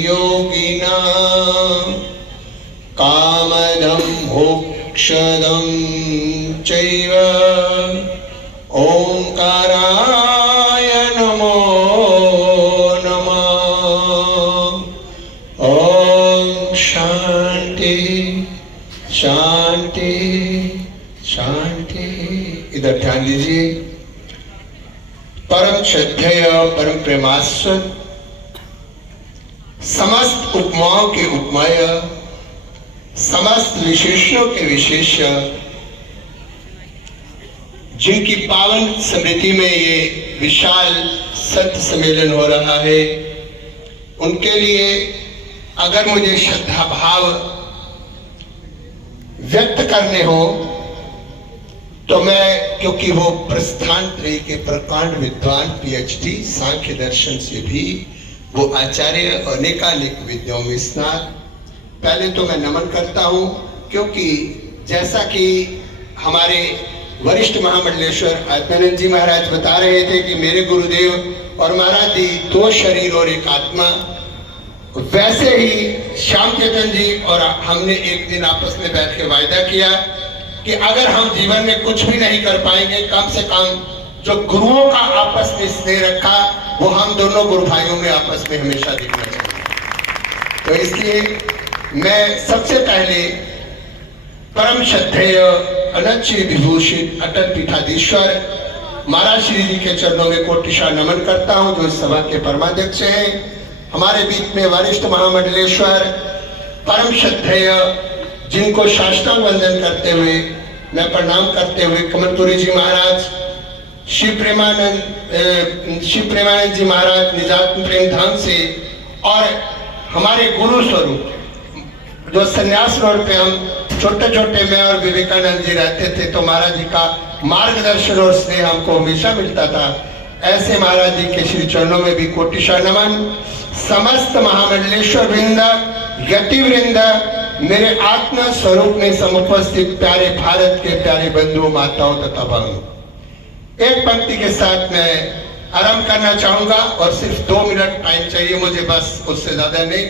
योगिनां कामदं मोक्षदं चैव ओंकाराय नमो नमः। ओम शांति शांति शांति। इधर ध्यान दीजिए। परम श्रद्धेय परम प्रेमास्पद समस्त उपमाओं के उपमेय समस्त विशेषणों के विशेष्य जिनकी पावन स्मृति में ये विशाल सत्य सम्मेलन हो रहा है, उनके लिए अगर मुझे श्रद्धा भाव व्यक्त करने हो तो मैं, क्योंकि वो प्रस्थान त्रय के प्रकांड विद्वान PhD सांख्य दर्शन से भी वो आचार्य अनेकानेक विद्याओं में स्नात, पहले तो मैं नमन करता हूँ, क्योंकि जैसा कि हमारे वरिष्ठ महामंडलेश्वर आत्मानंद जी महाराज बता रहे थे कि मेरे गुरुदेव और महाराज जी दो शरीर और एक आत्मा, वैसे ही श्याम चेतन जी और हमने एक दिन आपस में बैठ के वायदा किया कि अगर हम जीवन में कुछ भी नहीं कर पाएंगे, कम से कम जो गुरुओं का आपस में स्नेह रखा वो हम दोनों गुरु भाइयों में आपस में हमेशा दिखना चाहिए। तो इसलिए मैं सबसे पहले परम श्रद्धेय अनंत श्री विभूषित अटल पीठाधीश्वर महाराज श्री जी के चरणों में कोटिशा नमन करता हूं, जो इस सभा के परमाध्यक्ष हैं। हमारे बीच में वरिष्ठ महामंडलेश्वर परम श्रद्धेय, जिनको साष्टांग वंदन करते हुए मैं प्रणाम करते हुए कमलपुरी जी महाराज, श्री प्रेमानंद जी महाराज निजात प्रेम धाम से, और हमारे गुरु स्वरूप जो संन्यास रोड पे हम छोटे छोटे मैं और विवेकानंद जी रहते थे, तो महाराज जी का मार्गदर्शन और स्नेह हमको हमेशा मिलता था। ऐसे महाराज जी के श्री चरणों में भी कोटिशा नमन। समस्त महामंडलेश्वर वृंद, यति वृंद, मेरे आत्मा स्वरूप में समुपस्थित प्यारे भारत के प्यारे बंधुओं माताओं तथा बहनों, एक पंक्ति के साथ मैं आरंभ करना चाहूंगा और सिर्फ 2 मिनट टाइम चाहिए मुझे, बस, उससे ज्यादा नहीं।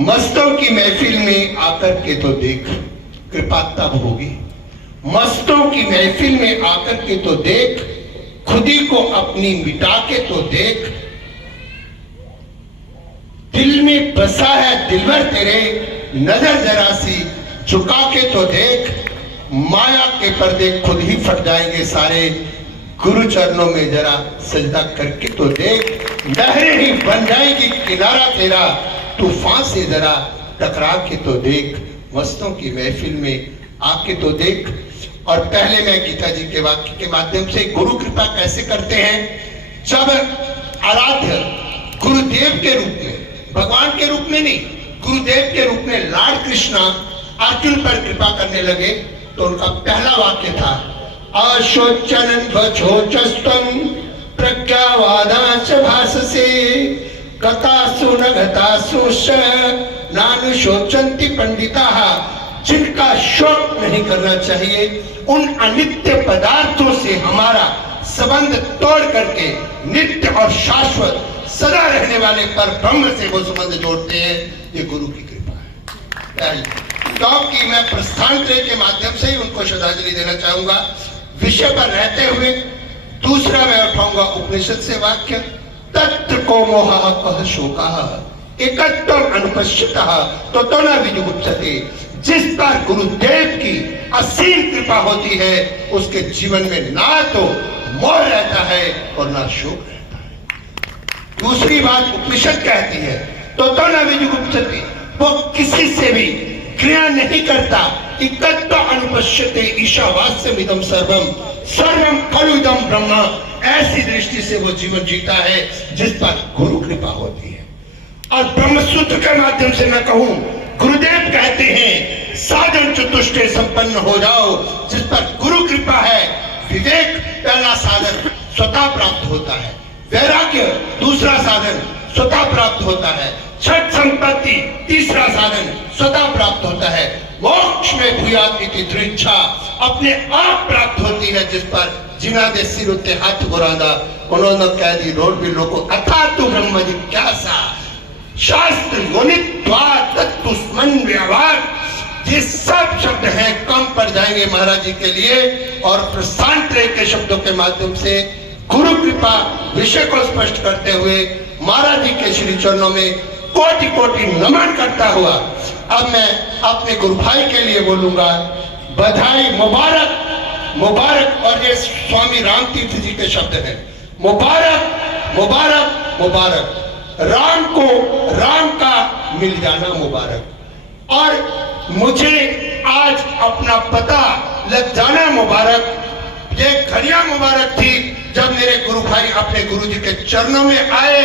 मस्तों की महफिल में आकर के तो देख, कृपा तब होगी। मस्तों की महफिल में आकर के तो देख, खुदी को अपनी मिटा के तो देख, दिल में बसा है दिलवर तेरे, नजर जरा सी झुका के तो देख, माया के पर्दे खुद ही फट जाएंगे सारे, गुरु चरणों में जरा सजदा करके तो देख, लहरें ही बन जाएगी किनारा तेरा, तूफान से जरा टकरा के तो देख, मस्तों की महफिल में आके तो देख। और पहले मैं गीता जी के वाक्य के माध्यम से गुरु कृपा कैसे करते हैं। जब आराध्य गुरुदेव के रूप में, भगवान के रूप में नहीं, गुरुदेव के रूप में लॉर्ड कृष्णा अर्जुन पर कृपा करने लगे, तो उनका पहला वाक्य था अशोचनं वचोचस्त्वं प्रज्ञावादांच भाससे गतासु न गतासु नानुशोचन्ति पंडिताः। जिनका शोक नहीं करना चाहिए, उन अनित्य पदार्थों से हमारा संबंध तोड़ करके नित्य और शाश्वत सदा रहने वाले पर ब्रह्म से वो संबंध जोड़ते हैं। ये गुरु की कृपा है। क्योंकि मैं प्रस्थान त्रय के माध्यम से ही उनको श्रद्धांजलि देना चाहूंगा। विषय पर रहते हुए दूसरा मैं उठाऊंगा उपनिषद से वाक्य, तत्र को मोहः कः शोकः एकत्वम् अनुपश्यतः ततो न विजुगुप्सते। जिस पर गुरुदेव की असीम कृपा होती है, उसके जीवन में ना तो मोह रहता है और ना शोक रहता है। दूसरी बात उपनिषद कहती है, ततो न विजुगुप्सते, वो किसी से भी क्रिया नहीं करता। एकत्व अनुपश्यते ईशावास्यमिदं सर्वम सर्वम खलु इदं ब्रह्म। ऐसी दृष्टि से वो जीवन जीता है जिस पर गुरु कृपा होती है। और ब्रह्म सूत्र के माध्यम से मैं कहूं, गुरुदेव कहते हैं साधन चतुष्टय संपन्न हो जाओ। जिस पर गुरु कृपा है, विवेक पहला साधन स्वतः प्राप्त होता है, वैराग्य दूसरा साधन स्वतः प्राप्त होता है, छठ संपत्ति तीसरा साधन स्वतः प्राप्त होता है, मोक्ष में भूयात इति दृच्छा अपने आप प्राप्त होती है। जिस पर जिना दे सिर उत्ते हाथ बुरादा, उन्होंने कह दी रोड भी लोगों अथा तू ब्रह्म जिज्ञासा। शास्त्र योनित द्वार तत्व व्यवहार, ये सब शब्द हैं कम पड़ जाएंगे महाराज जी के लिए। और प्रशांतरेय के शब्दों के माध्यम से गुरु कृपा विषय को स्पष्ट करते हुए महाराज जी के श्री चरणों में कोटि कोटि नमन करता हुआ अब मैं अपने गुरु भाई के लिए बोलूंगा बधाई, मुबारक मुबारक। और ये स्वामी राम तीर्थ जी के शब्द हैं, मुबारक मुबारक मुबारक। राम को राम का मिल जाना मुबारक, और मुझे आज अपना पता लग जाना मुबारक। ये घड़ियां मुबारक थी जब मेरे गुरु भाई अपने गुरु जी के चरणों में आए,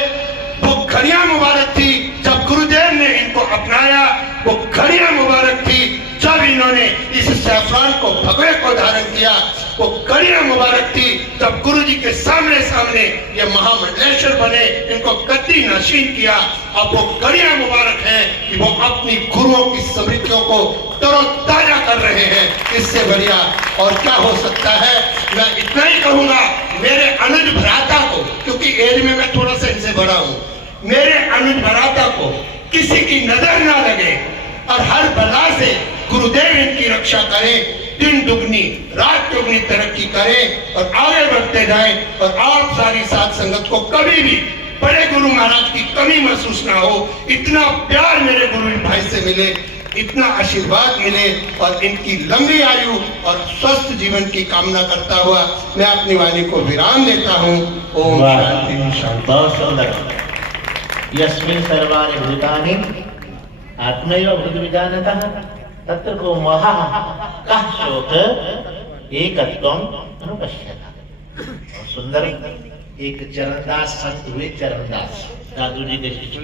वो घड़ियां मुबारक थी जब गुरुदेव ने इनको अपनाया, वो घड़ियां मुबारक थी जब इन्होंने इस सैफरान को भगवे को धारण किया, वो घड़ियां मुबारक थी जब गुरु जी के सामने सामने ये महामंडलेश्वर बने, इनको गद्दी नशीन किया। अब वो घड़ियां मुबारक हैं कि वो अपनी गुरुओं की स्मृतियों को तरोताजा कर रहे हैं। इससे बढ़िया और क्या हो सकता है। मैं इतना ही कहूंगा मेरे अनुज भ्राता को, क्योंकि एज में मैं थोड़ा सा इनसे बड़ा हूं, मेरे अनुज भ्राता को किसी की नजर ना लगे और हर बला से गुरुदेव इनकी रक्षा करें, दिन दुगनी रात दुगनी तरक्की करें और आगे बढ़ते जाएं। और आप सारी साथ संगत को कभी भी बड़े गुरु महाराज की कमी महसूस ना हो। इतना प्यार मेरे गुरु भाई से मिले, इतना आशीर्वाद मिले और इनकी लंबी आयु और स्वस्थ जीवन की कामना करता हुआ मैं अपनी वाणी को विराम देता हूँ। ओम शांति शांति। बहुत सुंदर। यस्मिन् सर्वाणि भूतानि आत्मैव भूतविजानतः तत्र को महः कः शोक एकत्वम् अनुपश्यता। सुंदर एक चरणदास संत हुए, चरणदास दादू जी के शिष्य,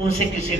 उनसे किसी